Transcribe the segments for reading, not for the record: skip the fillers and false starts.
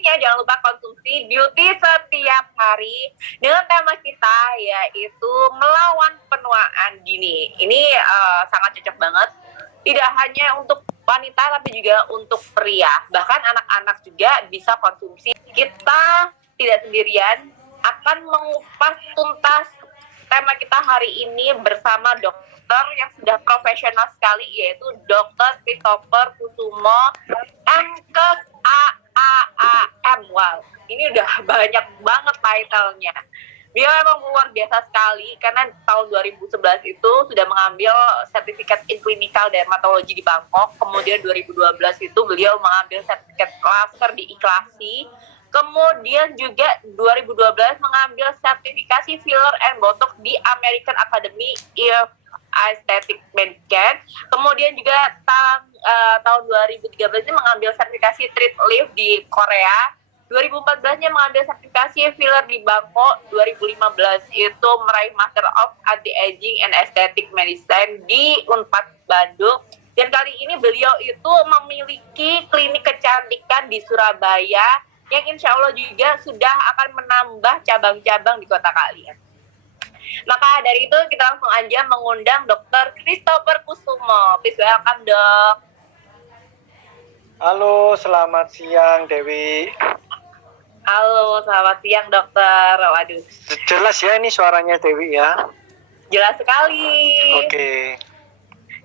pastinya jangan lupa konsumsi beauty setiap hari dengan tema kita yaitu melawan penuaan dini. Ini sangat cocok banget, tidak hanya untuk wanita tapi juga untuk pria, bahkan anak-anak juga bisa konsumsi. Kita tidak sendirian, akan mengupas tuntas tema kita hari ini bersama dokter yang sudah profesional sekali, yaitu Dr. Christopher Kusumo, MKes AAAM. Wow, ini udah banyak banget title-nya. Dia memang luar biasa sekali karena tahun 2011 itu sudah mengambil sertifikat in clinical dermatology di Bangkok. Kemudian 2012 itu beliau mengambil sertifikat master di iklasi. Kemudian juga 2012 mengambil sertifikasi filler and botox di American Academy of Aesthetic Medicine. Kemudian juga tahun 2013 ini mengambil sertifikasi treat lift di Korea. 2014-nya mengambil sertifikasi filler di Bangkok. 2015 itu meraih Master of Anti-Aging and Aesthetic Medicine di Unpad Bandung. Dan kali ini beliau itu memiliki klinik kecantikan di Surabaya yang insya Allah juga sudah akan menambah cabang-cabang di kota kalian. Maka dari itu kita langsung aja mengundang Dr. Christopher Kusumo. Please welcome, Dok. Halo, selamat siang Dewi. Halo, selamat siang dokter. Waduh. Jelas ya ini suaranya Dewi ya? Jelas sekali. Oke.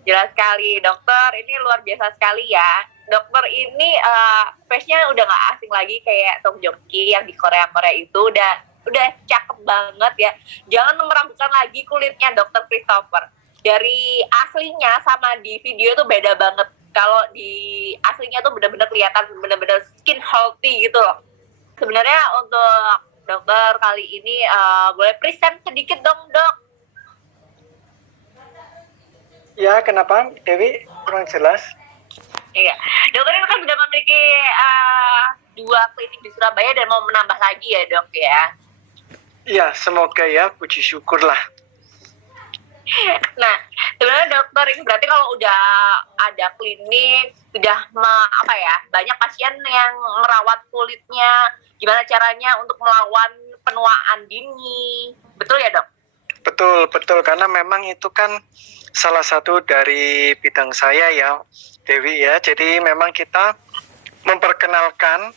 Jelas sekali dokter. Ini luar biasa sekali ya. Dokter ini face-nya udah gak asing lagi kayak Song Joong Ki yang di Korea-Korea itu. Udah cakep banget ya. Jangan meragukan lagi kulitnya dokter Christopher. Dari aslinya sama di video itu beda banget. Kalau di aslinya tuh bener-bener kelihatan bener-bener skin healthy gitu loh. Sebenarnya untuk dokter kali ini boleh present sedikit dong, Dok? Ya, kenapa Dewi kurang jelas? Iya, dokter ini kan sudah memiliki 2 klinik di Surabaya dan mau menambah lagi ya, Dok ya? Iya, semoga ya, puji syukurlah. Nah, sebenarnya dokter ini berarti kalau udah ada klinik, sudah banyak pasien yang merawat kulitnya, gimana caranya untuk melawan penuaan dini, betul ya dok? Betul, karena memang itu kan salah satu dari bidang saya ya, Dewi ya. Jadi memang kita memperkenalkan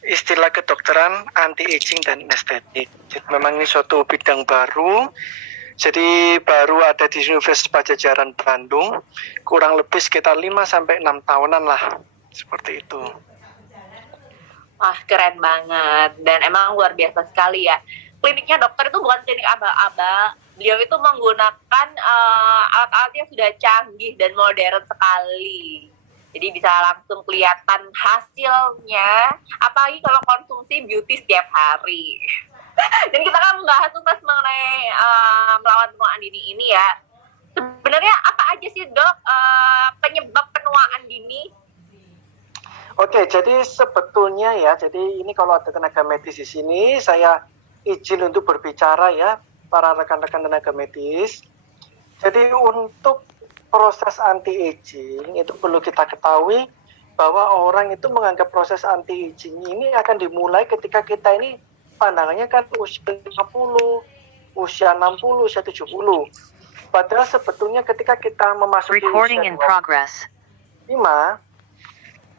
istilah kedokteran anti-aging dan estetik. Jadi memang ini suatu bidang baru. Jadi baru ada di Universitas Padjadjaran Bandung, kurang lebih sekitar 5-6 tahunan lah, seperti itu. Wah, keren banget, dan emang luar biasa sekali ya. Kliniknya dokter itu bukan klinik aba-aba, beliau itu menggunakan alat-alat yang sudah canggih dan modern sekali. Jadi bisa langsung kelihatan hasilnya, apalagi kalau konsumsi beauty setiap hari. Dan kita kan membahas tuntas mengenai melawan penuaan dini ini ya. Sebenarnya apa aja sih dok penyebab penuaan dini? Oke, jadi sebetulnya ya, jadi ini kalau ada tenaga medis di sini, saya izin untuk berbicara ya, para rekan-rekan tenaga medis. Jadi untuk proses anti-aging itu perlu kita ketahui bahwa orang itu menganggap proses anti-aging ini akan dimulai ketika kita ini pandangannya kan usia 50, usia 60, usia 70. Padahal sebetulnya ketika kita memasuki usia 25,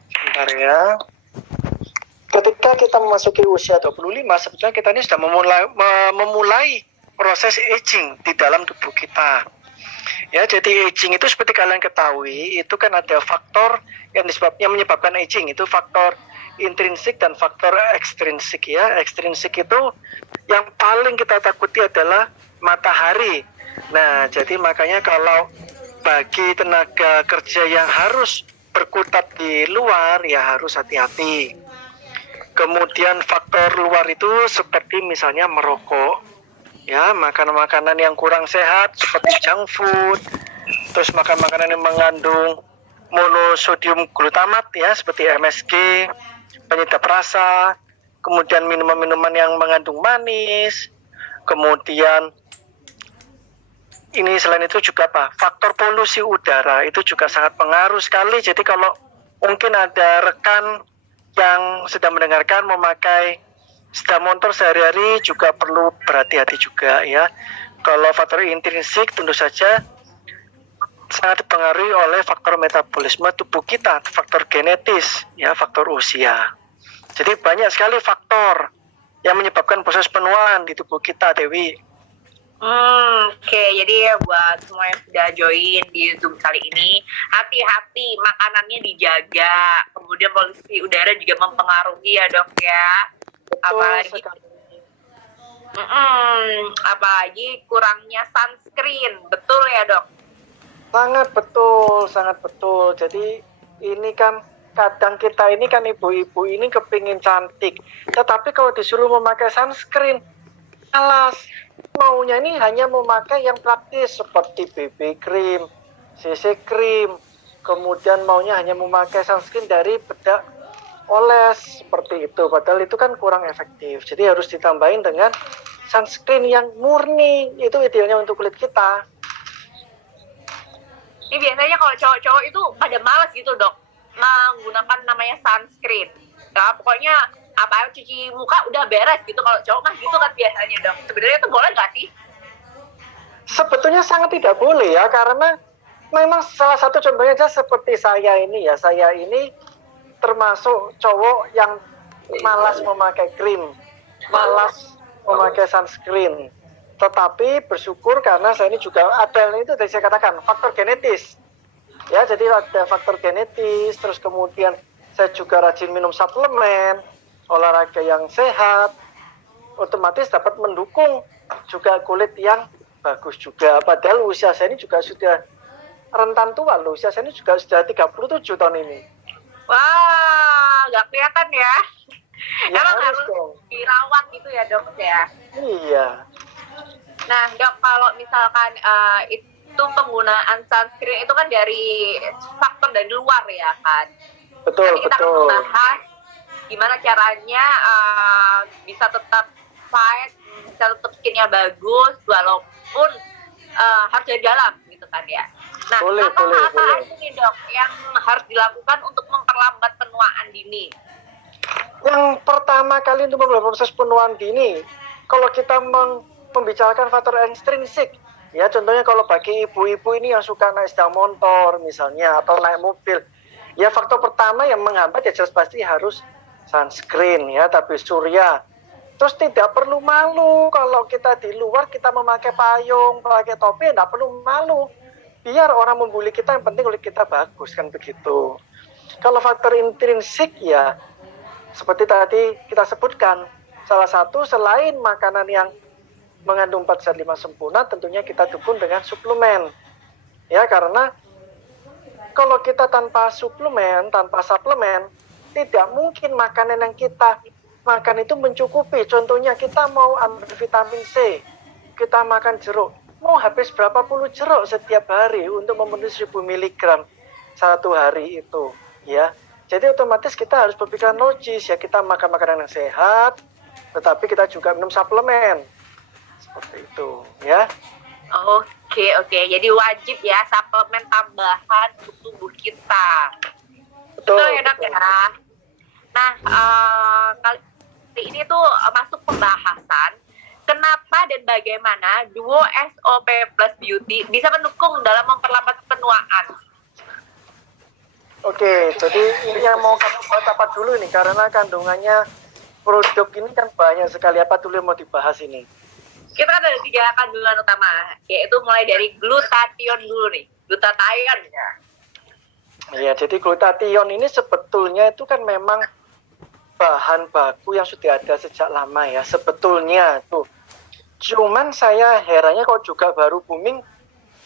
bentar ya. Ketika kita memasuki usia 25, sebetulnya kita ini sudah memulai proses aging di dalam tubuh kita. Ya, jadi aging itu seperti kalian ketahui, itu kan ada faktor yang menyebabkan aging, itu faktor intrinsik dan faktor ekstrinsik ya. Ekstrinsik itu yang paling kita takuti adalah matahari. Nah, jadi makanya kalau bagi tenaga kerja yang harus berkutat di luar ya harus hati-hati. Kemudian faktor luar itu seperti misalnya merokok, ya, makanan-makanan yang kurang sehat seperti junk food, terus makan makanan yang mengandung monosodium glutamat ya seperti MSG, penyedap rasa, kemudian minuman-minuman yang mengandung manis, kemudian ini selain itu juga faktor polusi udara itu juga sangat pengaruh sekali. Jadi kalau mungkin ada rekan yang sedang mendengarkan memakai sepeda motor sehari-hari juga perlu berhati-hati juga ya. Kalau faktor intrinsik tentu saja sangat dipengaruhi oleh faktor metabolisme tubuh kita, faktor genetis, ya, faktor usia. Jadi banyak sekali faktor yang menyebabkan proses penuaan di tubuh kita, Dewi. Oke, jadi buat semua yang sudah join di Zoom kali ini, hati-hati, makanannya dijaga, kemudian polusi udara juga mempengaruhi ya dok ya. Apalagi apalagi kurangnya sunscreen, betul ya dok? Sangat betul. Jadi ini kan kadang kita ini kan ibu-ibu ini kepingin cantik, tetapi kalau disuruh memakai sunscreen, malas. Maunya ini hanya memakai yang praktis seperti BB cream, CC cream, kemudian maunya hanya memakai sunscreen dari bedak oles seperti itu. Padahal itu kan kurang efektif. Jadi harus ditambahin dengan sunscreen yang murni. Itu idealnya untuk kulit kita. Ini biasanya kalau cowok-cowok itu pada malas gitu dok, menggunakan namanya sunscreen. Nah, pokoknya apa cuci muka udah beres gitu. Kalau cowok mah gitu kan biasanya dok. Sebenarnya itu boleh nggak sih? Sebetulnya sangat tidak boleh ya, karena memang salah satu contohnya aja seperti saya ini ya. Saya ini termasuk cowok yang malas memakai krim, malas memakai sunscreen. Tetapi bersyukur karena saya ini juga ada itu tadi saya katakan faktor genetis. Ya, jadi ada faktor genetis, terus kemudian saya juga rajin minum suplemen, olahraga yang sehat, otomatis dapat mendukung juga kulit yang bagus juga. Padahal usia saya ini juga sudah rentan tua loh, usia saya ini juga sudah 37 tahun ini. Wah, nggak kelihatan ya. Ya, Emang harus dong dirawat gitu ya dok ya. Iya. Nah dok, kalau misalkan itu penggunaan sunscreen itu kan dari faktor dari luar ya kan. Betul, Nanti kita akan betul. bahas gimana caranya bisa tetap fight, bisa tetap skinnya bagus walaupun harus dari dalam gitu kan ya. Nah, apa aja nih dok yang harus dilakukan untuk memperlambat penuaan dini? Yang pertama kali untuk memperlambat proses penuaan dini, kalau kita membicarakan faktor ekstrinsik, ya contohnya kalau bagi ibu-ibu ini yang suka naik sepeda motor misalnya atau naik mobil, ya faktor pertama yang menghambat ya jelas pasti harus sunscreen ya, tabir surya. Terus tidak perlu malu kalau kita di luar kita memakai payung, pakai topi, tidak perlu malu. Biar orang membuli kita, yang penting kulit kita bagus kan begitu. Kalau faktor intrinsik ya seperti tadi kita sebutkan, salah satu selain makanan yang mengandung 4 zat 5 sempurna, tentunya kita dukung dengan suplemen. Ya, karena kalau kita tanpa suplemen, tanpa suplemen, tidak mungkin makanan yang kita makan itu mencukupi. Contohnya kita mau ambil vitamin C, kita makan jeruk, mau habis berapa puluh jeruk setiap hari untuk memenuhi 1000 mg satu hari itu, ya. Jadi otomatis kita harus berpikiran logis ya, kita makan makanan yang sehat, tetapi kita juga minum suplemen. Seperti itu, ya. Oke. Jadi wajib ya suplemen tambahan untuk tubuh kita. Betul ya dok ya. Nah, kali ini tuh masuk pembahasan kenapa dan bagaimana duo SOP Plus Beauty bisa mendukung dalam memperlambat penuaan. Oke, jadi ini yang mau kamu buat apa dulu nih, karena kandungannya produk ini kan banyak sekali. Apa dulu yang mau dibahas ini? Kita kan ada 3 kandungan utama, yaitu mulai dari glutathione dulu nih, glutathione ya. Iya, jadi glutathione ini sebetulnya itu kan memang bahan baku yang sudah ada sejak lama ya, sebetulnya tuh. Cuman saya herannya kok juga baru booming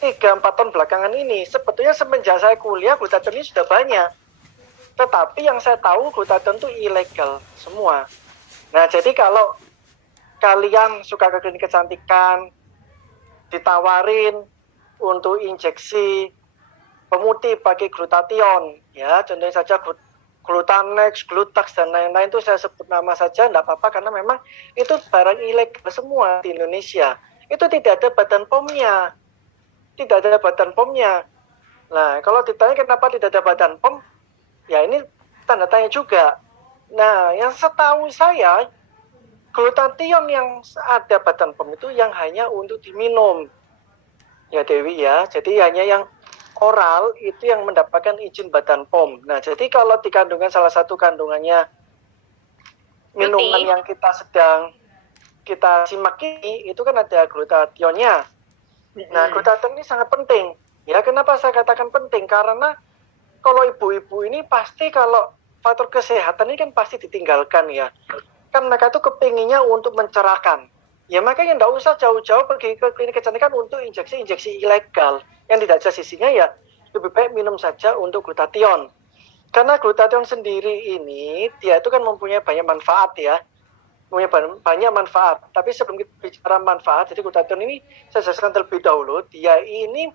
3-4 tahun belakangan ini. Sebetulnya semenjak saya kuliah glutathione ini sudah banyak. Tetapi yang saya tahu glutathione itu ilegal semua. Nah, jadi kalau kalian suka ke klinik kecantikan, ditawarin untuk injeksi pemutih pakai glutathione, ya contohnya saja Glutanex, Glutax dan lain-lain, itu saya sebut nama saja tidak apa-apa karena memang itu barang ilegal semua di Indonesia. Itu tidak ada badan POM-nya. Tidak ada badan POM-nya. Nah, kalau ditanya kenapa tidak ada badan POM, ya ini tanda tanya juga. Nah, yang setahu saya, glutathione yang ada badan POM itu yang hanya untuk diminum. Ya Dewi ya, jadi hanya yang oral itu yang mendapatkan izin badan POM. Nah, jadi kalau di kandungan salah satu kandungannya minuman yang kita simak ini, itu kan ada glutathione-nya. Nah, glutathione ini sangat penting. Ya, kenapa saya katakan penting? Karena kalau ibu-ibu ini pasti kalau faktor kesehatan ini kan pasti ditinggalkan ya. Kan mereka tuh kepinginnya untuk mencerahkan. Ya makanya nggak usah jauh-jauh pergi ke klinik kecantikan untuk injeksi-injeksi ilegal yang tidak ada sisinya ya. Lebih baik minum saja untuk glutathione. Karena glutathione sendiri ini dia itu kan mempunyai banyak manfaat ya. Mempunyai banyak manfaat. Tapi sebelum kita bicara manfaat, jadi glutathione ini saya jelaskan terlebih dahulu, dia ini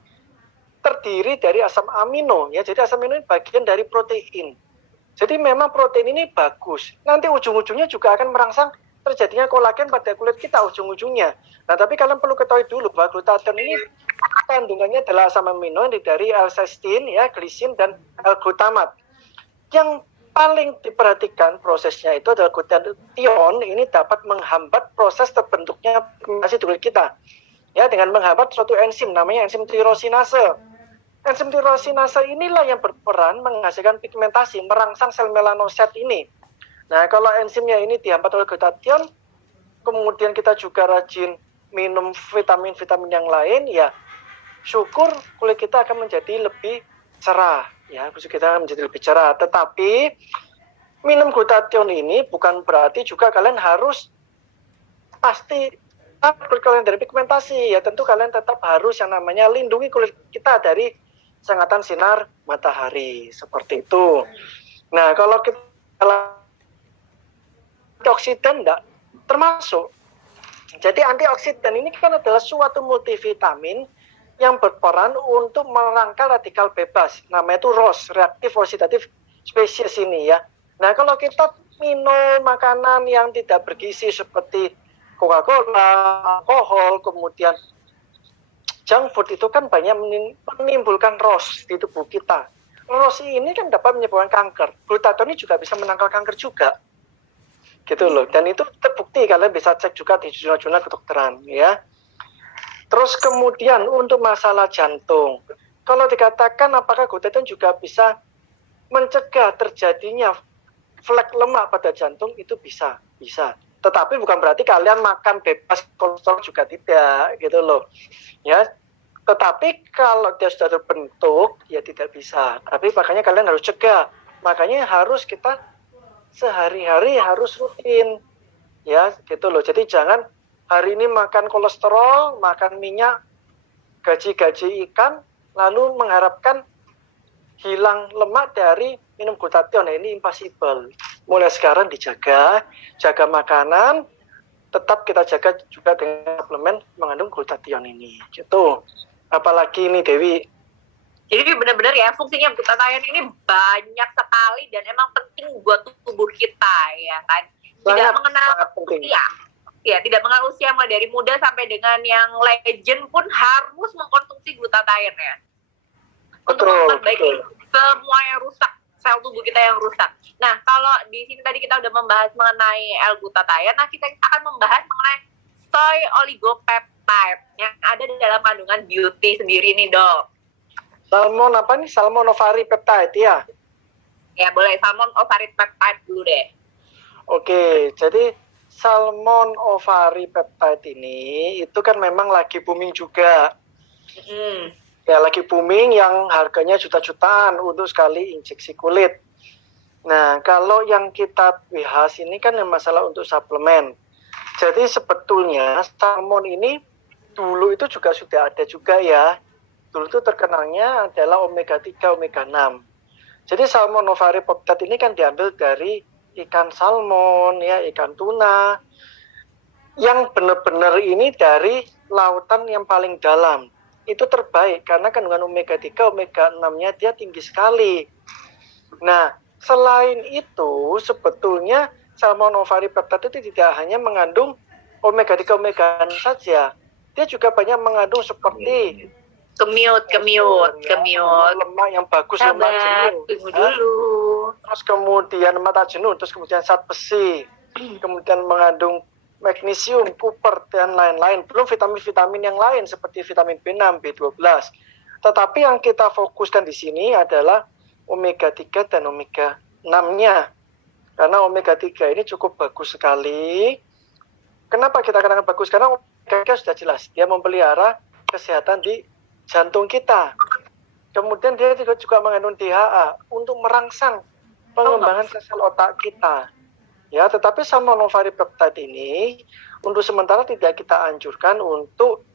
terdiri dari asam amino ya. Jadi asam amino ini bagian dari protein. Jadi memang protein ini bagus. Nanti ujung-ujungnya juga akan merangsang terjadinya kolagen pada kulit kita ujung-ujungnya. Nah, tapi kalian perlu ketahui dulu bahwa glutathione ini kandungannya adalah asam amino dari L-cysteine, ya, glisin dan L-glutamat. Yang paling diperhatikan prosesnya itu adalah glutathione ini dapat menghambat proses terbentuknya pigmentasi di kulit kita. Ya, dengan menghambat suatu enzim namanya enzim tirosinase. Enzim tirosinase inilah yang berperan menghasilkan pigmentasi, merangsang sel melanosit ini. Nah, kalau enzimnya ini dihambat oleh glutathione, kemudian kita juga rajin minum vitamin-vitamin yang lain, ya syukur kulit kita akan menjadi lebih cerah. Ya, kulit kita akan menjadi lebih cerah. Tetapi minum glutathione ini bukan berarti juga kalian harus pasti kulit kalian dari pigmentasi. Ya, tentu kalian tetap harus yang namanya lindungi kulit kita dari sengatan sinar matahari. Seperti itu. Nah, kalau kita antioksidan enggak termasuk. Jadi antioksidan ini kan adalah suatu multivitamin yang berperan untuk merangkal radikal bebas. Namanya itu ROS, reaktif oksidatif spesies ini ya. Nah, kalau kita minum makanan yang tidak bergizi seperti Coca-Cola, alkohol, kemudian junk food itu kan banyak menimbulkan ROS di tubuh kita. ROS ini kan dapat menyebabkan kanker. Glutathione juga bisa menangkal kanker juga. Gitu loh, dan itu terbukti, kalian bisa cek juga di jurnal-jurnal kedokteran ya. Terus kemudian untuk masalah jantung, kalau dikatakan apakah glutathione juga bisa mencegah terjadinya flek lemak pada jantung, itu bisa. Tetapi bukan berarti kalian makan bebas kolesterol juga, tidak gitu loh ya. Tetapi kalau dia sudah terbentuk ya tidak bisa. Tapi makanya kalian harus cegah, makanya harus kita sehari-hari harus rutin ya gitu loh. Jadi jangan hari ini makan kolesterol, makan minyak, gaji ikan, lalu mengharapkan hilang lemak dari minum glutathione. Ini impossible. Mulai sekarang dijaga, jaga makanan, tetap kita jaga juga dengan suplemen mengandung glutathione ini gitu. Apalagi ini Dewi, jadi benar-benar ya fungsinya glutathione ini banyak sekali dan emang penting buat tubuh kita ya kan. Tidak mengenal usia. Ya, tidak mengenal usia, mulai dari muda sampai dengan yang legend pun harus mengkonsumsi glutathione ya. Untuk memperbaiki semua yang rusak, sel tubuh kita yang rusak. Nah, kalau di sini tadi kita udah membahas mengenai L-glutathione, nah kita akan membahas mengenai soy oligopeptide yang ada di dalam kandungan beauty sendiri nih, Dok. Salmon apa nih? Salmon ovari peptide ya? Ya boleh, salmon ovari peptide dulu deh. Oke, jadi salmon ovari peptide ini itu kan memang lagi booming juga. Ya lagi booming yang harganya juta-jutaan untuk sekali injeksi kulit. Nah, kalau yang kita bahas ini kan yang masalah untuk suplemen. Jadi sebetulnya salmon ini dulu itu juga sudah ada juga ya. Dulu itu terkenalnya adalah omega 3, omega 6. Jadi salmon ovari peptide ini kan diambil dari ikan salmon, ya, ikan tuna, yang benar-benar ini dari lautan yang paling dalam. Itu terbaik karena kandungan omega 3, omega 6-nya dia tinggi sekali. Nah, selain itu sebetulnya salmon ovari peptide itu tidak hanya mengandung omega 3, omega 6 saja. Dia juga banyak mengandung seperti Kemiut. lemak yang bagus, lemak jenuh. Tunggu dulu. terus kemudian mata jenuh, terus kemudian zat besi, kemudian mengandung magnesium, kuper, dan lain-lain. Belum vitamin-vitamin yang lain seperti vitamin B6, B12. Tetapi yang kita fokuskan di sini adalah omega 3 dan omega 6-nya. Karena omega 3 ini cukup bagus sekali. Kenapa kita katakan bagus? Karena omega 3 sudah jelas, dia memelihara kesehatan di jantung kita. Kemudian dia juga mengandung DHA untuk merangsang pengembangan sel otak kita. Ya, tetapi salmon ovari peptide ini untuk sementara tidak kita anjurkan untuk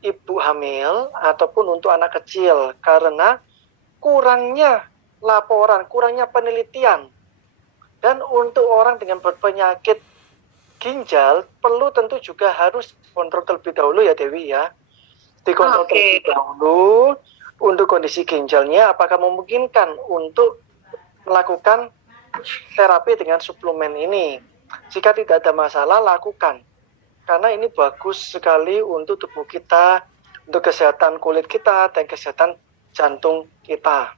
ibu hamil ataupun untuk anak kecil karena kurangnya laporan, kurangnya penelitian. Dan untuk orang dengan berpenyakit ginjal perlu tentu juga harus kontrol terlebih dahulu ya Dewi ya. Dikontrol terlebih dahulu untuk kondisi ginjalnya apakah memungkinkan untuk melakukan terapi dengan suplemen ini. Jika tidak ada masalah, lakukan. Karena ini bagus sekali untuk tubuh kita, untuk kesehatan kulit kita, dan kesehatan jantung kita.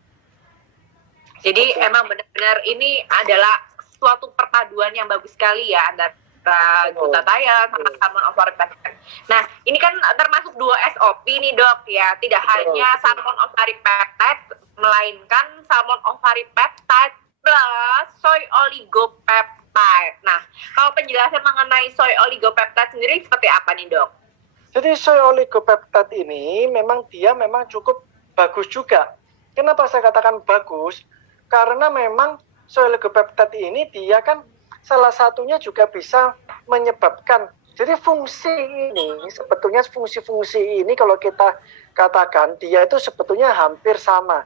Jadi emang benar-benar ini adalah suatu perpaduan yang bagus sekali ya antara glutathione sama salmon ovari peptide. Nah, ini kan termasuk 2 SOP nih dok ya. Tidak hanya salmon ovari peptide, melainkan salmon ovari peptide plus soy oligopeptide. Nah, kalau penjelasan mengenai soy oligopeptide sendiri seperti apa nih dok? Jadi soy oligopeptide ini memang cukup bagus juga. Kenapa saya katakan bagus? Karena memang soy oligopeptide ini dia kan salah satunya juga bisa menyebabkan. Jadi sebetulnya fungsi-fungsi ini kalau kita katakan dia itu sebetulnya hampir sama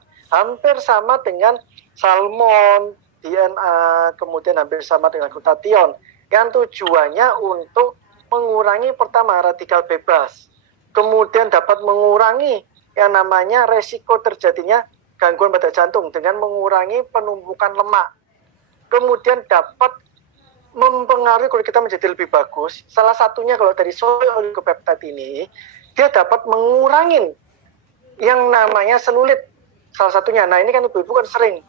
dengan salmon, DNA, kemudian hampir sama dengan glutathione. Yang tujuannya untuk mengurangi pertama radikal bebas, kemudian dapat mengurangi yang namanya resiko terjadinya gangguan pada jantung dengan mengurangi penumpukan lemak. Kemudian dapat mempengaruhi kulit kita menjadi lebih bagus. Salah satunya kalau dari soy oligopeptide ini, dia dapat mengurangi yang namanya selulit. Salah satunya, nah ini kan ibu-ibu kan sering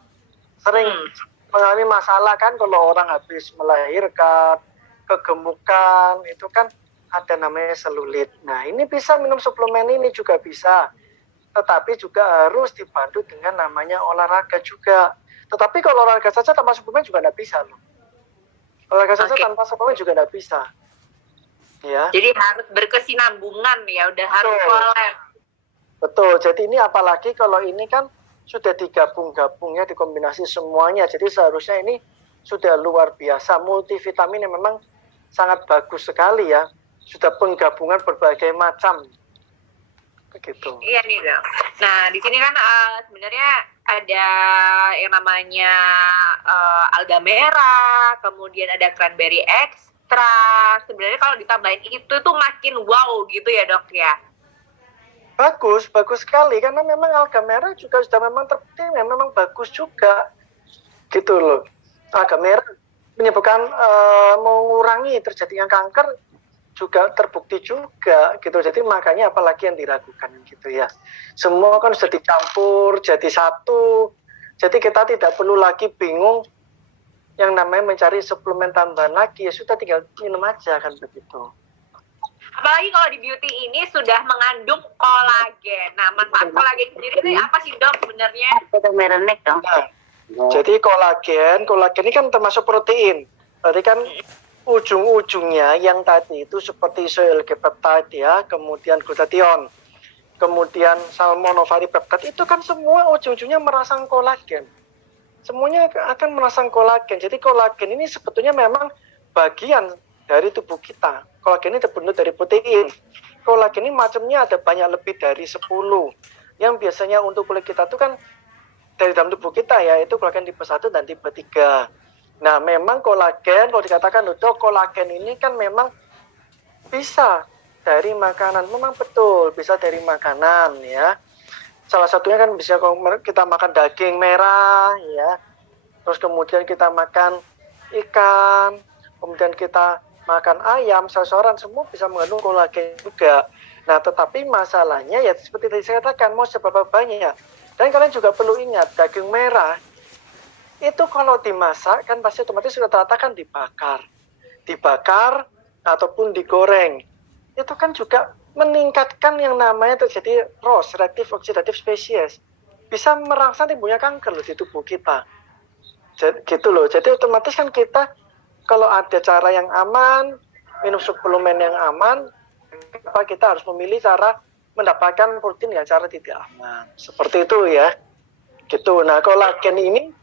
mengalami masalah kan kalau orang habis melahirkan, kegemukan, itu kan ada namanya selulit. Nah ini bisa minum suplemen ini juga bisa. Tetapi juga harus dibantu dengan namanya olahraga juga. Tetapi kalau olahraga saja tanpa suplemen juga tidak bisa loh. Olahraga saja tanpa suplemen juga tidak bisa. Ya. Jadi harus berkesinambungan ya, udah harus kolab. Betul, jadi ini apalagi kalau ini kan sudah digabung-gabungnya, dikombinasi semuanya. Jadi seharusnya ini sudah luar biasa, multivitamin yang memang sangat bagus sekali ya. Sudah penggabungan berbagai macam. Begitu. Iya nih dong. Nah di sini kan sebenarnya ada yang namanya alga merah, kemudian ada cranberry extra. Sebenarnya kalau ditambahin itu tuh makin wow gitu ya dok ya. Bagus sekali karena memang alga merah juga sudah memang terbukti memang bagus juga gitu loh. Alga merah menyebabkan mengurangi terjadinya kanker juga terbukti juga gitu. Jadi makanya apalagi yang diragukan gitu ya. Semua kan sudah dicampur jadi satu. Jadi kita tidak perlu lagi bingung yang namanya mencari suplemen tambahan lagi, ya sudah tinggal minum aja kan begitu. Apalagi kalau di beauty ini sudah mengandung kolagen. Nah, manfaat kolagen sendiri itu apa sih dok sebenarnya? Nah, jadi kolagen ini kan termasuk protein. Berarti kan ujung-ujungnya yang tadi itu seperti soy oligopeptide ya, kemudian glutathione, kemudian salmon ovari peptide itu kan semua ujung-ujungnya merangsang kolagen. Semuanya akan merangsang kolagen. Jadi kolagen ini sebetulnya memang bagian dari tubuh kita. Kolagen ini terbentuk dari protein. Kolagen ini macamnya ada banyak lebih dari 10. Yang biasanya untuk kulit kita itu kan dari dalam tubuh kita ya, itu kolagen tipe 1 dan tipe 3. Nah, memang kolagen, kalau dikatakan dok, kolagen ini kan memang bisa dari makanan. Memang betul, bisa dari makanan ya. Salah satunya kan bisa kita makan daging merah ya. Terus kemudian kita makan ikan, kemudian kita makan ayam, sayuran, semua bisa mengandung kolagen juga. Nah, tetapi masalahnya ya seperti tadi saya katakan, mau seberapa banyak. Dan kalian juga perlu ingat, daging merah itu kalau dimasak kan pasti otomatis rata-rata kan dibakar ataupun digoreng. Itu kan juga meningkatkan yang namanya terjadi ROS, reaktif oksidatif spesies. Bisa merangsang timbulnya kanker loh di tubuh kita. Jadi, gitu loh. Jadi otomatis kan kita kalau ada cara yang aman, minum suplemen yang aman, apa kita harus memilih cara mendapatkan protein dengan cara tidak aman. Seperti itu ya. Gitu. Nah, kolagen ini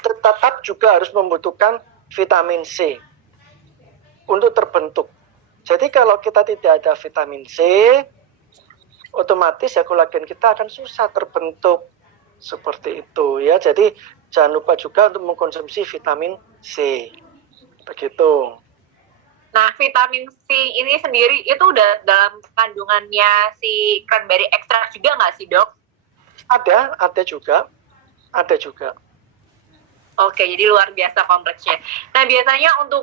tetap juga harus membutuhkan vitamin C untuk terbentuk. Jadi kalau kita tidak ada vitamin C, otomatis ya kolagen kita akan susah terbentuk. Seperti itu ya. Jadi jangan lupa juga untuk mengkonsumsi vitamin C. Begitu. Nah, vitamin C ini sendiri itu udah dalam kandungannya si cranberry extract juga nggak sih, Dok? Ada juga. Oke, jadi luar biasa kompleksnya. Nah, biasanya untuk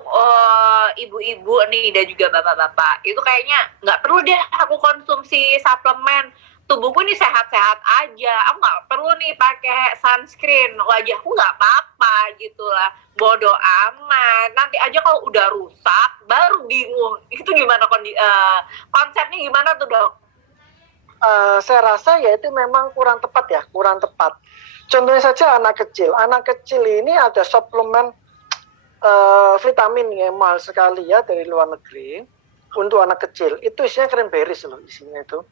ibu-ibu nih dan juga bapak-bapak, itu kayaknya nggak perlu deh aku konsumsi suplemen. Tubuhku ini sehat-sehat aja. Aku nggak perlu nih pakai sunscreen. Wajahku nggak apa-apa gitu lah. Bodoh amat. Nanti aja kalau udah rusak, baru bingung. Itu gimana konsepnya gimana tuh, Dok? Saya rasa ya itu memang kurang tepat. Contohnya saja anak kecil ini ada suplemen vitamin yang mahal sekali ya dari luar negeri untuk anak kecil. Itu isinya cranberries loh isinya itu.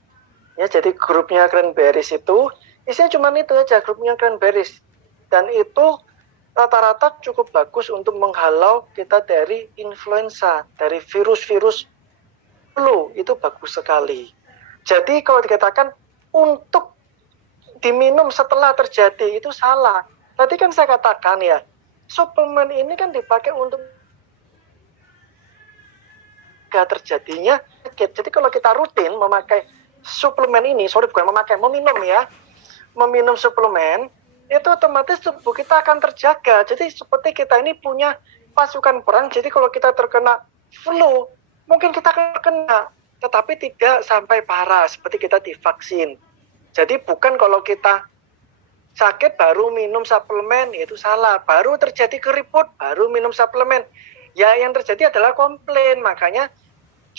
Ya jadi grupnya cranberries itu isinya cuma itu aja grupnya cranberries dan itu rata-rata cukup bagus untuk menghalau kita dari influenza, dari virus-virus flu itu bagus sekali. Jadi kalau dikatakan untuk diminum setelah terjadi itu salah. Tadi kan saya katakan ya, suplemen ini kan dipakai untuk terjadinya sakit. Jadi kalau kita rutin memakai suplemen ini, meminum suplemen, itu otomatis tubuh kita akan terjaga. Jadi seperti kita ini punya pasukan perang, jadi kalau kita terkena flu, mungkin kita terkena, tetapi tidak sampai parah, seperti kita divaksin. Jadi bukan kalau kita sakit baru minum suplemen, itu salah. Baru terjadi keriput, baru minum suplemen. Ya yang terjadi adalah komplain, makanya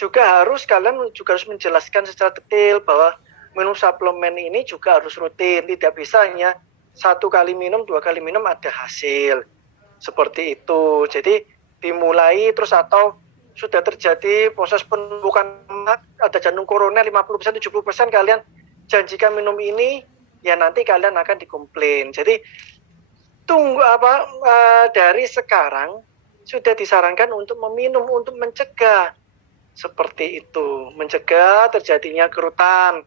kalian juga harus menjelaskan secara detail bahwa minum suplemen ini juga harus rutin, tidak bisa hanya 1 kali minum, 2 kali minum ada hasil. Seperti itu. Jadi dimulai terus atau sudah terjadi proses penumbukan ada jantung koroner 50%, 70% kalian janjikan minum ini, ya nanti kalian akan dikomplain. Jadi dari sekarang sudah disarankan untuk meminum untuk mencegah seperti itu, mencegah terjadinya kerutan,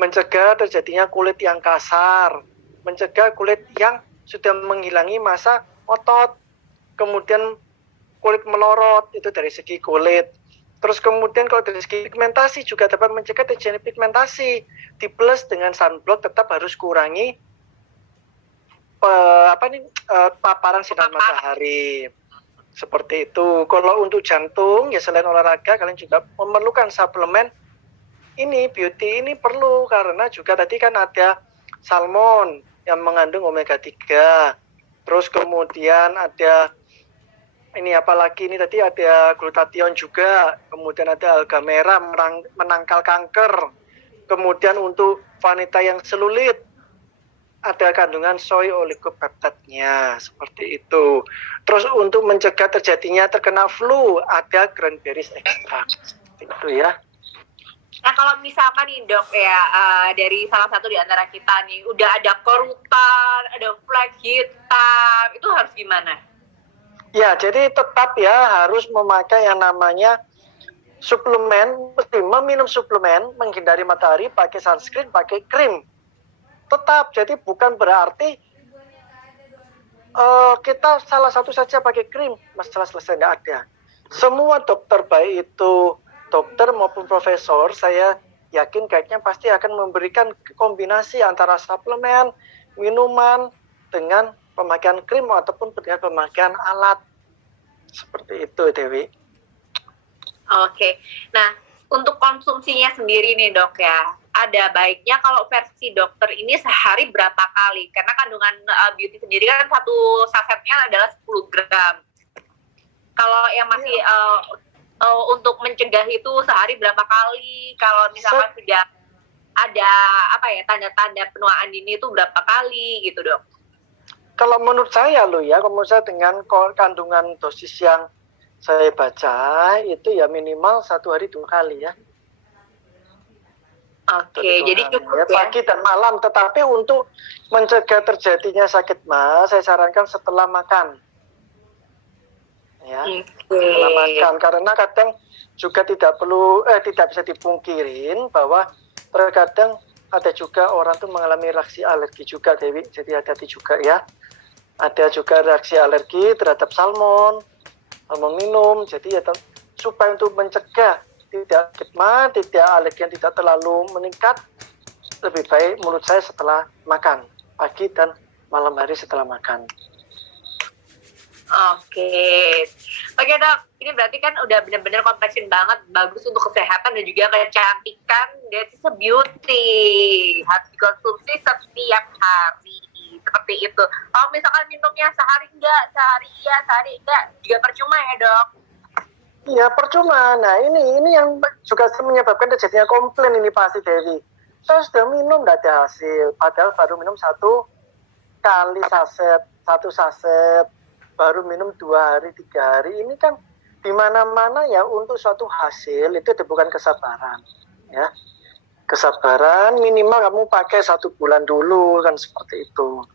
mencegah terjadinya kulit yang kasar, mencegah kulit yang sudah menghilangi massa otot, kemudian kulit melorot itu dari segi kulit. Terus kemudian kalau dari segi pigmentasi juga dapat mencegah terjadi pigmentasi. Di plus dengan sunblock tetap harus kurangi paparan sinar matahari. Seperti itu. Kalau untuk jantung ya selain olahraga kalian juga memerlukan suplemen ini, beauty ini perlu karena juga tadi kan ada salmon yang mengandung omega 3. Terus kemudian ada ini apalagi ini tadi ada glutathione juga, kemudian ada alga merah menangkal kanker, kemudian untuk wanita yang selulit ada kandungan soy oligopeptide-nya seperti itu. Terus untuk mencegah terjadinya terkena flu ada cranberries extract itu ya. Nah kalau misalkan nih dok ya dari salah satu di antara kita nih udah ada kerutan, ada flek hitam, itu harus gimana? Ya, jadi tetap ya harus memakai yang namanya suplemen, mesti meminum suplemen, menghindari matahari, pakai sunscreen, pakai krim. Tetap, jadi bukan berarti kita salah satu saja pakai krim, masalah selesai, tidak ada. Semua dokter, baik itu dokter maupun profesor, saya yakin kayaknya pasti akan memberikan kombinasi antara suplemen, minuman, dengan pemakaian krim ataupun dengan pemakaian alat. Seperti itu, Dewi. Oke. Nah, untuk konsumsinya sendiri nih, Dok ya. ada baiknya kalau versi dokter ini sehari berapa kali, karena kandungan beauty sendiri kan satu sasetnya adalah 10 gram. Kalau yang masih untuk mencegah itu sehari berapa kali, kalau misalkan sudah ada apa ya tanda-tanda penuaan dini itu berapa kali gitu dok? Kalau menurut saya loh ya, kalau menurut saya dengan kandungan dosis yang saya baca itu ya minimal 1 hari 2 kali ya. Oke, jadi cukup ya, pagi dan malam. Tetapi untuk mencegah terjadinya sakit mah, saya sarankan setelah makan. Ya, setelah makan. Karena kadang juga tidak bisa dipungkirin bahwa terkadang ada juga orang tuh mengalami reaksi alergi juga, Dewi. Jadi hati-hati juga ya. Ada juga reaksi alergi terhadap salmon minum. Jadi ya supaya untuk mencegah tidak kitma, tidak alergen tidak terlalu meningkat, lebih baik menurut saya setelah makan, pagi dan malam hari setelah makan. Oke dok, ini berarti kan udah benar-benar kompleksin banget, bagus untuk kesehatan dan juga kecantikan. That's a beauty, harus dikonsumsi setiap hari seperti itu. Kalau misalkan minumnya sehari enggak, sehari iya, sehari enggak, juga percuma ya dok. Iya percuma. Nah ini yang juga menyebabkan terjadinya komplain ini pasti Dewi. Saya sudah minum tidak ada hasil, padahal baru minum 1 kali saset, 1 saset, baru minum 2 hari 3 hari. Ini kan di mana-mana ya untuk suatu hasil itu bukan kesabaran, ya. Kesabaran minimal kamu pakai 1 bulan dulu kan seperti itu.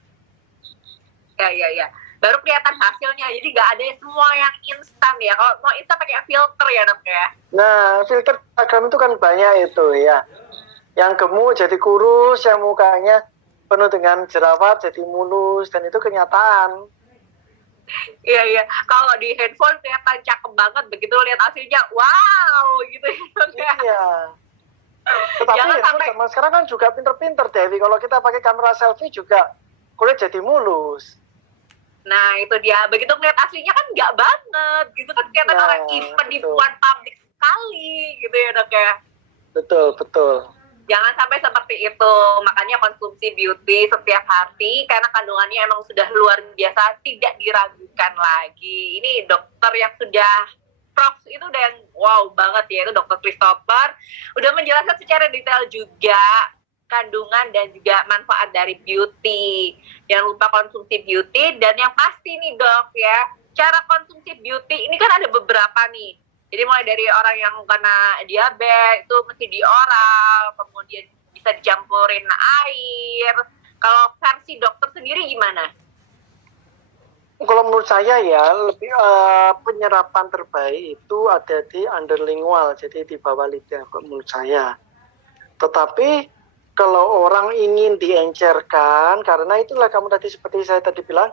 Ya. Baru kelihatan hasilnya, jadi nggak ada semua yang instan ya. Kalau mau instan pakai filter ya dok ya. Nah filter Instagram itu kan banyak itu ya. Yang gemuk jadi kurus, yang mukanya penuh dengan jerawat jadi mulus, dan itu kenyataan. Iya. Kalau di handphone kelihatan cakep banget, begitu lihat hasilnya, wow gitu ya. Iya. Tetapi zaman sekarang kan juga pinter-pinter Dewi. Kalau kita pakai kamera selfie juga kulit jadi mulus. Nah itu dia, begitu melihat aslinya kan nggak banget gitu kan, kelihatan orang penipuan publik sekali gitu ya dok ya. Betul. Jangan sampai seperti itu, makanya konsumsi beauty setiap hari karena kandungannya emang sudah luar biasa, tidak diragukan lagi. Ini dokter yang sudah prof itu udah yang wow banget ya, itu dokter Christopher udah menjelaskan secara detail juga kandungan dan juga manfaat dari beauty. Jangan lupa konsumsi beauty, dan yang pasti nih dok ya, cara konsumsi beauty ini kan ada beberapa nih. Jadi mulai dari orang yang kena diabetes itu mesti di oral, kemudian bisa dicampurin air. Kalau versi dokter sendiri gimana? Kalau menurut saya ya lebih penyerapan terbaik itu ada di underlingual, jadi di bawah lidah menurut saya. Tetapi kalau orang ingin diencerkan, karena itulah kamu tadi seperti saya tadi bilang,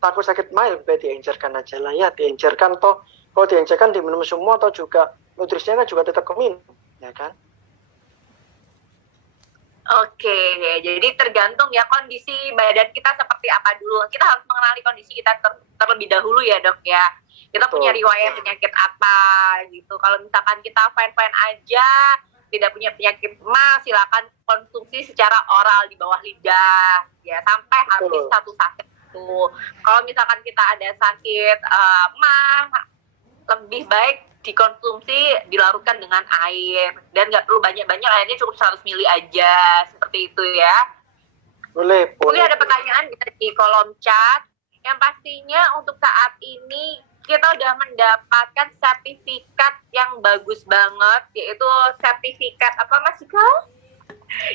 takut sakit mah lebih baik diencerkan aja lah ya, diencerkan toh. Kalau diencerkan diminum semua atau juga nutrisinya kan juga tetap keminum, ya kan? Oke, jadi tergantung ya kondisi badan kita seperti apa dulu. Kita harus mengenali kondisi kita terlebih dahulu ya dok ya. Kita punya riwayat penyakit apa gitu. Kalau misalkan kita fine-fine aja, tidak punya penyakit mah, silakan konsumsi secara oral di bawah lidah ya sampai habis 1 saset itu. Kalau misalkan kita ada sakit mah, lebih baik dikonsumsi dilarutkan dengan air, dan nggak perlu banyak-banyak, airnya cukup 100 ml aja, seperti itu ya. Boleh. Mungkin ada pertanyaan bisa di kolom chat. Yang pastinya untuk saat ini kita udah mendapatkan sertifikat yang bagus banget, yaitu sertifikat apa Mas Ika?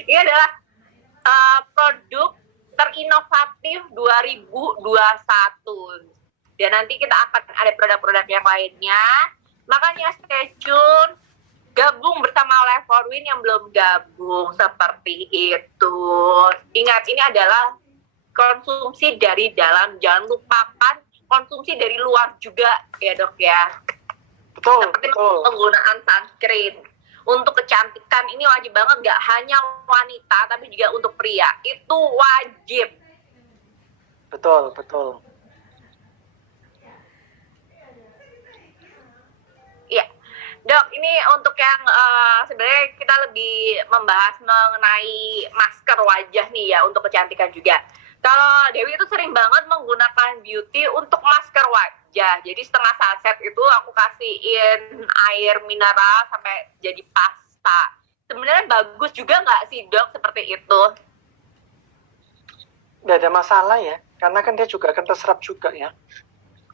Ini adalah produk terinovatif 2021. Dan nanti kita akan ada produk-produk yang lainnya. Makanya stay tune, gabung bersama Level Win yang belum gabung, seperti itu. Ingat, ini adalah konsumsi dari dalam, jangan lupakan konsumsi dari luar juga ya dok ya. Seperti penggunaan sunscreen. Untuk kecantikan ini wajib banget, gak hanya wanita tapi juga untuk pria, itu wajib. Betul. Iya, dok, ini untuk yang sebenarnya kita lebih membahas mengenai masker wajah nih ya untuk kecantikan juga. Kalau Dewi itu sering banget menggunakan beauty untuk masker wajah. Jadi setengah saset itu aku kasihin air mineral sampai jadi pasta. Sebenarnya bagus juga nggak sih dok seperti itu? Nggak ada masalah ya, karena kan dia juga akan terserap juga ya.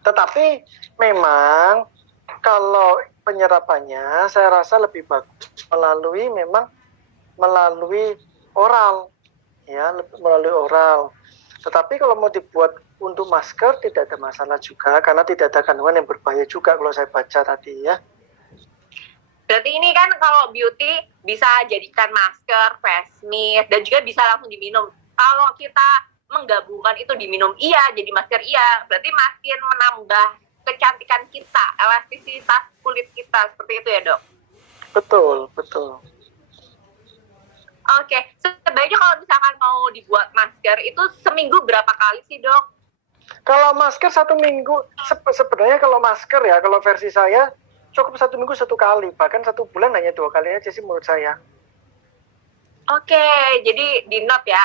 Tetapi memang kalau penyerapannya saya rasa lebih bagus melalui oral ya, melalui oral. Tetapi kalau mau dibuat untuk masker tidak ada masalah juga karena tidak ada kandungan yang berbahaya juga kalau saya baca tadi ya. Berarti ini kan kalau beauty bisa jadikan masker, face mist, dan juga bisa langsung diminum. Kalau kita menggabungkan itu diminum iya, jadi masker iya, berarti makin menambah kecantikan kita, elastisitas kulit kita, seperti itu ya dok? Betul, betul. Oke, sebaiknya kalau misalkan mau dibuat masker itu seminggu berapa kali sih dok? Kalau masker 1 minggu, sebenarnya kalau masker ya, kalau versi saya cukup 1 minggu 1 kali, bahkan 1 bulan hanya 2 kali aja sih menurut saya. Oke, jadi di note ya,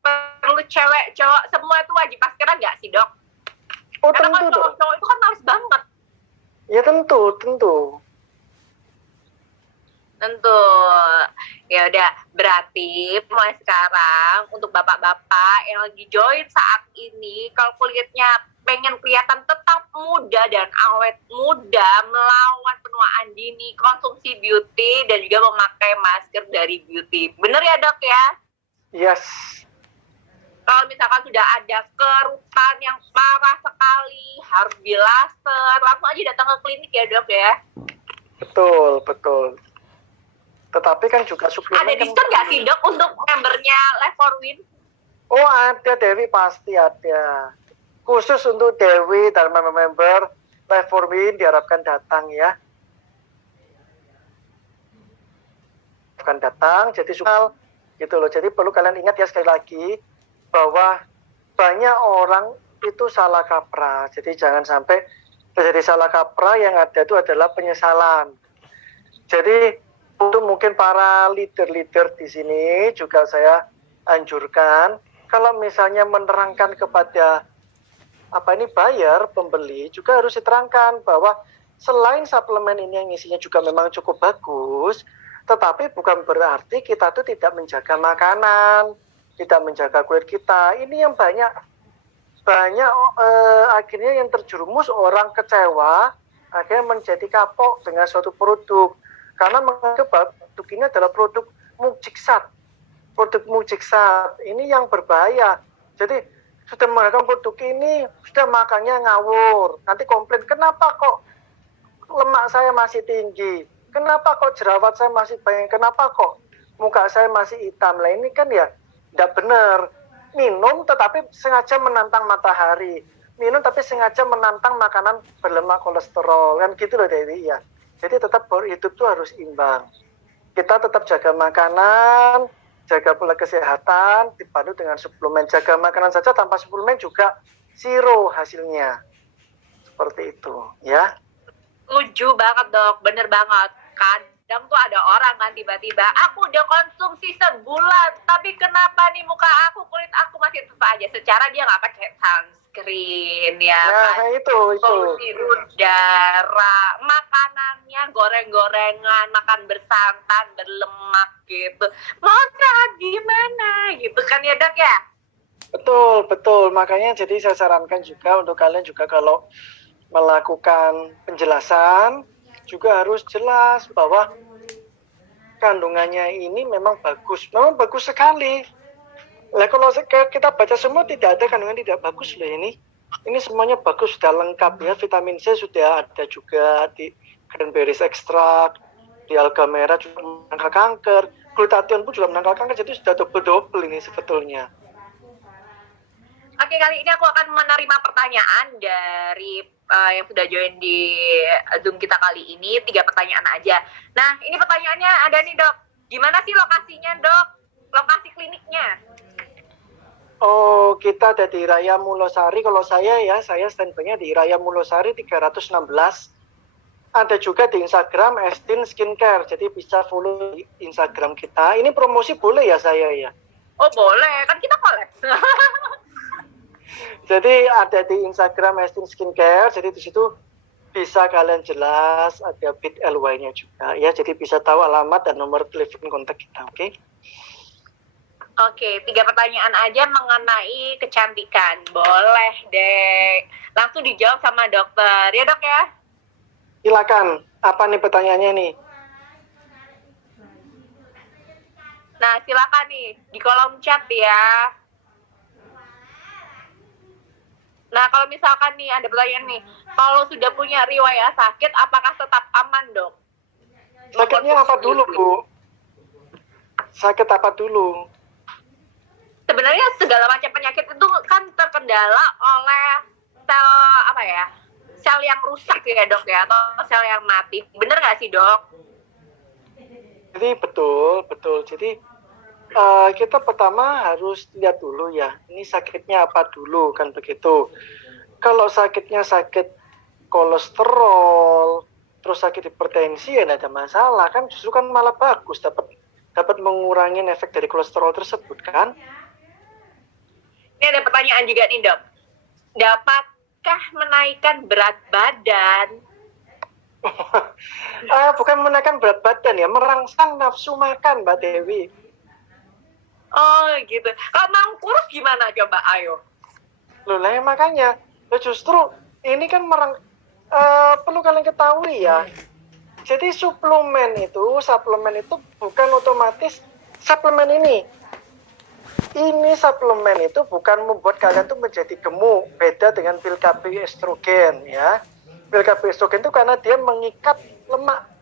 perlu cewek, cowok, semua itu wajib maskeran nggak sih dok? Oh Karena tentu kalau dong. cowok itu kan males banget. Ya tentu. Tentu. Ya udah, berarti mulai sekarang untuk bapak-bapak yang lagi join saat ini, kalau kulitnya pengen kelihatan tetap muda dan awet muda, melawan penuaan dini, konsumsi beauty dan juga memakai masker dari beauty. Bener ya dok ya? Yes. Kalau misalkan sudah ada kerutan yang parah sekali, harus dilaser, langsung aja datang ke klinik ya dok ya? Betul. Tetapi kan juga suplemen. Ada diskon nggak sih dok untuk membernya Leforwin? Oh ada Dewi, pasti ada. Khusus untuk Dewi dan member Leforwin diharapkan datang ya. Bukan datang, jadi soal gitu loh. Jadi perlu kalian ingat ya sekali lagi bahwa banyak orang itu salah kaprah. Jadi jangan sampai terjadi salah kaprah, yang ada itu adalah penyesalan. Jadi untuk mungkin para leader-leader di sini juga saya anjurkan kalau misalnya menerangkan kepada buyer, pembeli juga harus diterangkan bahwa selain suplemen ini yang isinya juga memang cukup bagus, tetapi bukan berarti kita tuh tidak menjaga makanan, tidak menjaga kulit kita. Ini yang banyak akhirnya yang terjerumus, orang kecewa, akhirnya menjadi kapok dengan suatu produk karena menganggap produk ini adalah produk mukjizat. Ini yang berbahaya. Jadi sudah menggunakan produk ini, sudah makannya ngawur, nanti komplain, kenapa kok lemak saya masih tinggi, kenapa kok jerawat saya masih banyak, kenapa kok muka saya masih hitam. Lah ini kan ya tidak benar. Minum tetapi sengaja menantang matahari, minum tapi sengaja menantang makanan berlemak kolesterol, kan gitu loh Dewi ya. Jadi tetap hidup tuh harus imbang. Kita tetap jaga makanan, jaga pola kesehatan, dipandu dengan suplemen. Jaga makanan saja tanpa suplemen juga zero hasilnya. Seperti itu ya. Setuju banget dok, bener banget. Kadang tuh ada orang kan tiba-tiba, aku udah konsumsi sebulan, tapi kenapa nih muka aku, kulit aku masih tetap aja. Secara dia nggak pakai sunscreen ya. Nah itu. Polusi udara, makanannya goreng-gorengan, makan bersantan, berlemak gitu. Mau sehat gimana gitu kan ya dok ya? Betul. Makanya jadi saya sarankan juga untuk kalian juga kalau melakukan penjelasan juga harus jelas bahwa kandungannya ini memang bagus sekali. Lah kalau kita baca semua tidak ada kandungan tidak bagus loh ini. Ini semuanya bagus, sudah lengkap ya. Vitamin C sudah ada juga di cranberries extract, di alga merah juga menangkal kanker, glutathione pun juga menangkal kanker, jadi sudah double ini sebetulnya. Oke, kali ini aku akan menerima pertanyaan dari yang sudah join di Zoom kita kali ini. 3 pertanyaan aja. Nah, ini pertanyaannya ada nih dok. Gimana sih lokasinya dok? Lokasi kliniknya? Oh, kita ada di Raya Mulosari. Kalau saya standby-nya di Raya Mulosari 316. ada juga di Instagram Estin Skincare. Jadi bisa follow di Instagram kita. Ini promosi boleh ya saya ya? Oh boleh, kan kita collab. Jadi ada di Instagram Estin Skincare. Jadi di situ bisa kalian jelas, ada bit LY-nya juga ya. Jadi bisa tahu alamat dan nomor telepon kontak kita, oke? Oke, 3 pertanyaan aja mengenai kecantikan. Boleh deh. Langsung dijawab sama dokter. Ya dok ya? Silakan. Apa nih pertanyaannya nih? Nah silakan nih di kolom chat ya. Nah kalau misalkan nih ada pertanyaan nih. Kalau sudah punya riwayat sakit, apakah tetap aman dok? Sakitnya apa dulu, Bu? Sakit apa dulu? Sebenarnya segala macam penyakit itu kan terkendala oleh sel apa ya? Sel yang rusak ya dok ya, atau sel yang mati. Bener nggak sih dok? Jadi betul. Jadi kita pertama harus lihat dulu ya, ini sakitnya apa dulu kan begitu. Kalau sakitnya sakit kolesterol, terus sakit hipertensi ya tidak ada masalah kan, justru kan malah bagus, dapat mengurangi efek dari kolesterol tersebut kan. Ini ada pertanyaan juga nih dok. Dapatkah menaikkan berat badan? Bukan menaikkan berat badan ya, merangsang nafsu makan Mbak Dewi. Oh gitu. Kalau mau kurus gimana coba? Ayo. Loh lah ya makanya, justru ini kan perlu kalian ketahui ya. Jadi suplemen itu bukan otomatis suplemen ini. Ini suplemen itu bukan membuat kalian tuh menjadi gemuk, beda dengan pil KB estrogen ya. Pil KB estrogen itu karena dia mengikat lemak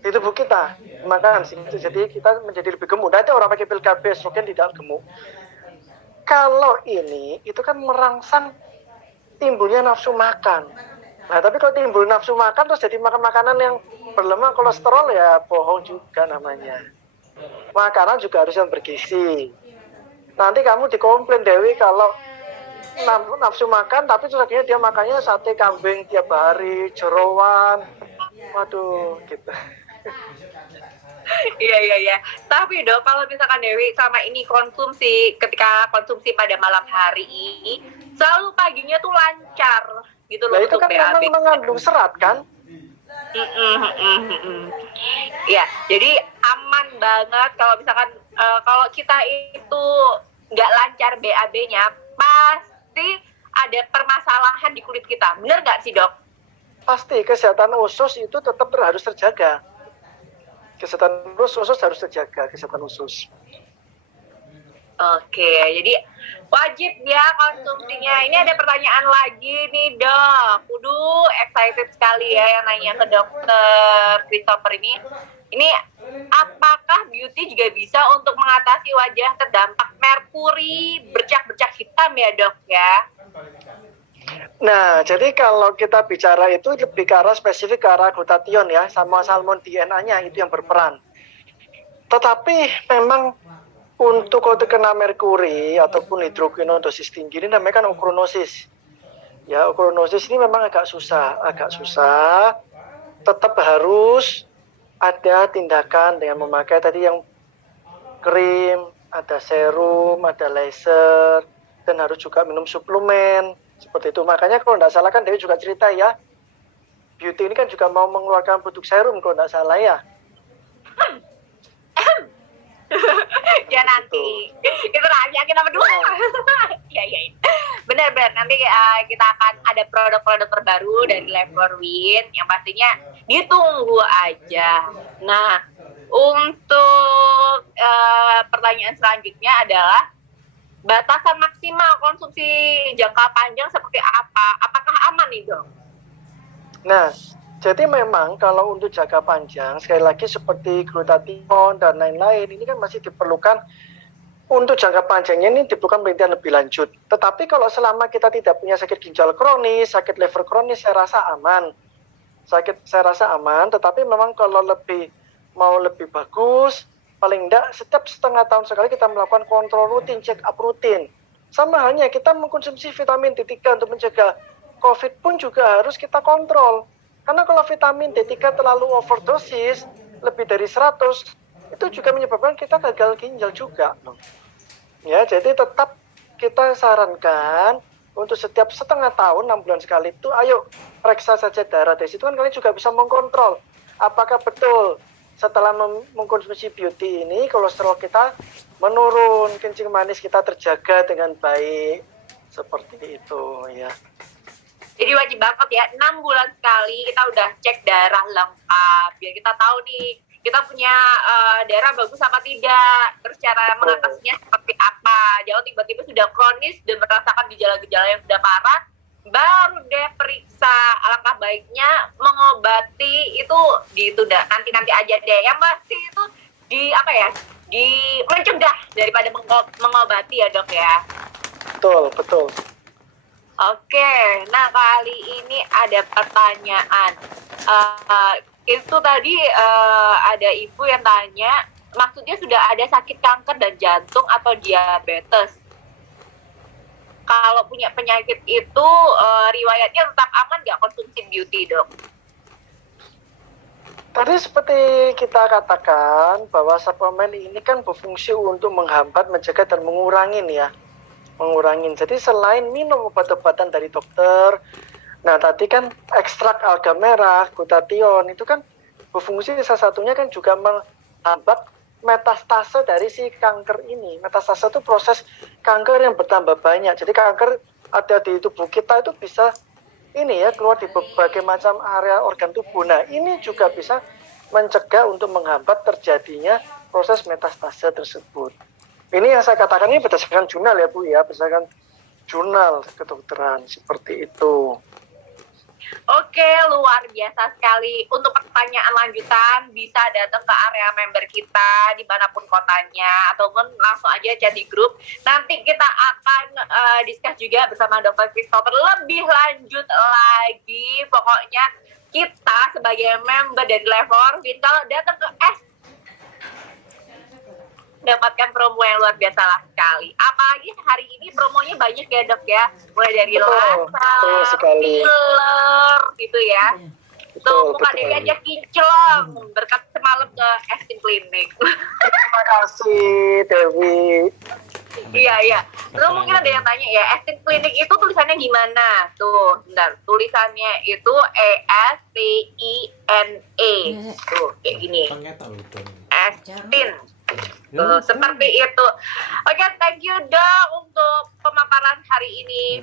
di tubuh kita, maka jadi kita menjadi lebih gemuk. Nanti orang pakai pil KB estrogen tidak gemuk. Kalau ini itu kan merangsang timbulnya nafsu makan. Nah tapi kalau timbul nafsu makan terus jadi makan makanan yang berlemak kolesterol ya bohong juga namanya. Makanan juga harus yang bergizi. Nanti kamu dikomplain Dewi kalau nafsu makan tapi terus akhirnya dia makannya sate kambing tiap hari, jeroan. Waduh gitu. Iya. Tapi dok, kalau misalkan Dewi sama ini ketika konsumsi pada malam hari, selalu paginya tuh lancar gitu loh. Nah itu kan BAB. memang mengandung serat kan? Ya, jadi aman banget kalau misalkan kalau kita itu nggak lancar BAB-nya, pasti ada permasalahan di kulit kita. Bener nggak sih dok? Pasti kesehatan usus itu tetap harus terjaga. Kesehatan usus harus terjaga, kesehatan usus. Oke, jadi wajib ya konsumsinya. Ini ada pertanyaan lagi nih dok. Kudu excited sekali ya yang nanya ke dokter Christopher ini. Ini apakah beauty juga bisa untuk mengatasi wajah terdampak merkuri, bercak-bercak hitam ya dok ya? Nah, jadi kalau kita bicara itu lebih ke arah spesifik ke arah glutathione ya, sama salmon DNA-nya itu yang berperan. Tetapi memang untuk kalau terkena merkuri ataupun hidrogenodosis tinggi ini namanya kan okronosis. Ya, okronosis ini memang agak susah. Tetap harus ada tindakan dengan memakai tadi yang krim, ada serum, ada laser, dan harus juga minum suplemen. Seperti itu. Makanya kalau tidak salah kan Dewi juga cerita ya, beauty ini kan juga mau mengeluarkan produk serum kalau tidak salah ya. Ya nanti itu rahasia kita berdua. Iya. Benar nanti kita akan ada produk-produk terbaru dari Leverwin yang pastinya ditunggu aja. Nah untuk pertanyaan selanjutnya adalah batasan maksimal konsumsi jangka panjang seperti apa? Apakah aman nih dok? Nah, jadi memang kalau untuk jangka panjang, sekali lagi seperti glutathione dan lain-lain, ini kan masih diperlukan untuk jangka panjangnya ini diperlukan penelitian lebih lanjut. Tetapi kalau selama kita tidak punya sakit ginjal kronis, sakit liver kronis, saya rasa aman. Saya rasa aman, tetapi memang kalau mau lebih bagus, paling tidak setiap setengah tahun sekali kita melakukan kontrol rutin, check up rutin. Sama halnya kita mengkonsumsi vitamin D3 untuk mencegah COVID pun juga harus kita kontrol. Karena kalau vitamin D3 terlalu overdosis, lebih dari 100, itu juga menyebabkan kita gagal ginjal juga. Ya, jadi tetap kita sarankan untuk setiap setengah tahun, 6 bulan sekali itu, ayo periksa saja darah. Dari situ kan kalian juga bisa mengkontrol apakah betul setelah mengkonsumsi beauty ini kolesterol kita menurun, kencing manis kita terjaga dengan baik, seperti itu ya. Jadi wajib banget ya, 6 bulan sekali kita udah cek darah lengkap. Biar kita tahu nih, kita punya darah bagus apa tidak. Terus cara mengatasinya seperti apa. Jangan tiba-tiba sudah kronis dan merasakan gejala-gejala yang sudah parah, baru deh periksa. Alangkah baiknya mengobati itu ditunda. Nanti aja deh. Yang pasti itu mencegah daripada mengobati ya dok ya. Betul. Oke, nah kali ini ada pertanyaan. Itu tadi ada ibu yang tanya, maksudnya sudah ada sakit kanker dan jantung atau diabetes. Kalau punya penyakit itu, riwayatnya tetap aman nggak konsumsi beauty, dok? Tadi seperti kita katakan bahwa suplemen ini kan berfungsi untuk menghambat, mencegah, dan mengurangin. Jadi selain minum obat-obatan dari dokter, nah tadi kan ekstrak alga merah, glutathione itu kan berfungsi salah satunya kan juga menghambat metastase dari si kanker ini. Metastase itu proses kanker yang bertambah banyak. Jadi kanker ada di tubuh kita itu bisa keluar di berbagai macam area organ tubuh. Nah ini juga bisa mencegah untuk menghambat terjadinya proses metastase tersebut. Ini yang saya katakan ini berdasarkan jurnal ya Bu ya, berdasarkan jurnal kedokteran seperti itu. Oke, luar biasa sekali. Untuk pertanyaan lanjutan bisa datang ke area member kita dimanapun kotanya, ataupun langsung aja chat di grup. Nanti kita akan discuss juga bersama Dr. Christopher lebih lanjut lagi. Pokoknya kita sebagai member dari Level Orbit kalau datang ke dapatkan promo yang luar biasa lah sekali. Apalagi hari ini promonya banyak ya dok ya. Mulai dari laser, filler gitu ya. Tuh muka Dewi aja kinclong berkat semalam ke Estin Clinic. Terima kasih Dewi. Iya. Terus mungkin ada yang tanya ya, Estin Clinic itu tulisannya gimana? Tuh, bentar. Tulisannya itu ESTINE. Tuh, kayak gini. Estin. Tuh, seperti itu. Oke, thank you dok untuk pemaparan hari ini.